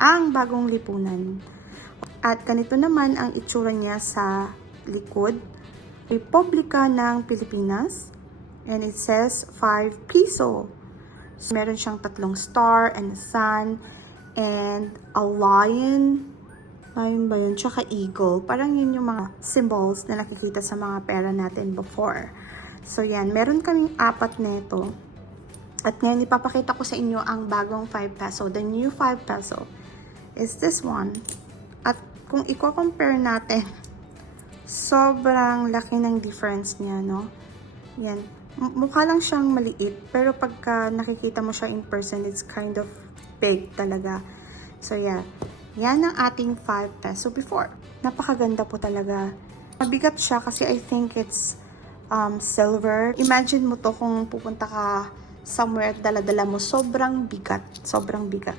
ang bagong lipunan. At ganito naman ang itsura niya sa likod. Republika ng Pilipinas. And it says 5 piso. So, meron siyang 3 star and a sun and a lion. Lion ba yun? Tsaka eagle. Parang yun yung mga symbols na nakikita sa mga pera natin before. So yan, meron kaming 4 nito. At ngayon ipapakita ko sa inyo ang bagong 5 peso. The new 5 peso is this one. At kung i-compare natin, sobrang laki ng difference niya, no? Yan. Mukha lang siyang maliit, pero pagka nakikita mo siya in person, it's kind of big talaga. So yeah, yan ang ating 5 peso before. Napakaganda po talaga. Mabigat siya kasi I think it's silver. Imagine mo to kung pupunta ka somewhere at dala-dala mo, sobrang bigat. Sobrang bigat.